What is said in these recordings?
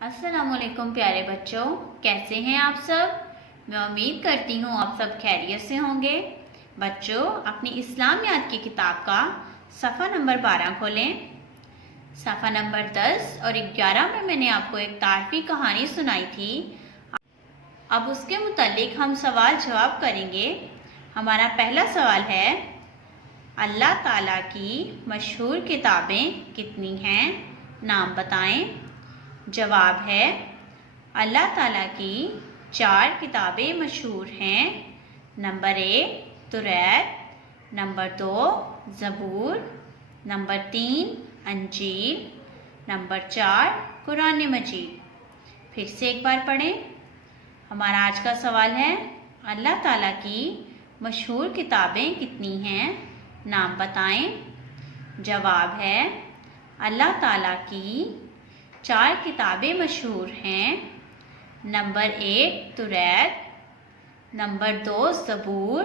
अस्सलाम वालेकुम प्यारे बच्चों, कैसे हैं आप सब। मैं उम्मीद करती हूँ आप सब खैरियत से होंगे। बच्चों, अपनी इस्लामियात की किताब का सफ़ा नंबर 12 खोलें। सफ़ा नंबर 10 और 11 में मैंने आपको एक तारीफ़ी कहानी सुनाई थी। अब उसके मुतालिक हम सवाल जवाब करेंगे। हमारा पहला सवाल है, अल्लाह ताला की मशहूर किताबें कितनी हैं, नाम बताएं। जवाब है, अल्लाह ताला की 4 किताबें मशहूर हैं। नंबर 1 तौरात, नंबर 2 ज़बूर, नंबर 3 अंजील, नंबर 4 कुरान मजीद। फिर से एक बार पढ़ें। हमारा आज का सवाल है, अल्लाह ताला की मशहूर किताबें कितनी हैं, नाम बताएं। जवाब है, अल्लाह ताला की 4 किताबें मशहूर हैं। नंबर 1 तौरात, नंबर 2 ज़बूर,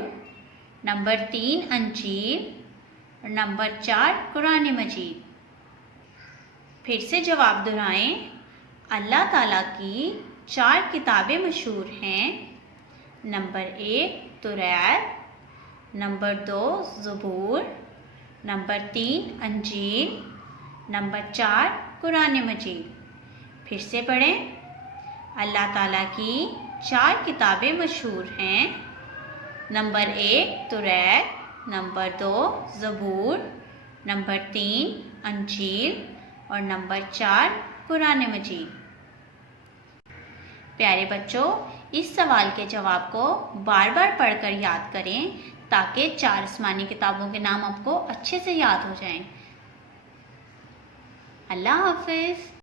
नंबर 3 अंजील, नंबर 4 कुरान मजीद। फिर से जवाब दोहराएं। अल्लाह ताला की 4 किताबें मशहूर हैं। नंबर 1 तौरात, नंबर 2 ज़बूर, नंबर 3 अंजील, नंबर 4 कुरान मजीद। फिर से पढ़ें। अल्लाह ताला की 4 किताबें मशहूर हैं। नंबर 1 तौरात, नंबर 2 ज़बूर, नंबर 3 अंजील और नंबर 4 कुरान मजीद। प्यारे बच्चों, इस सवाल के जवाब को बार बार पढ़कर याद करें ताकि 4 आसमानी किताबों के नाम आपको अच्छे से याद हो जाएं। अल्लाह हाफ़िज़।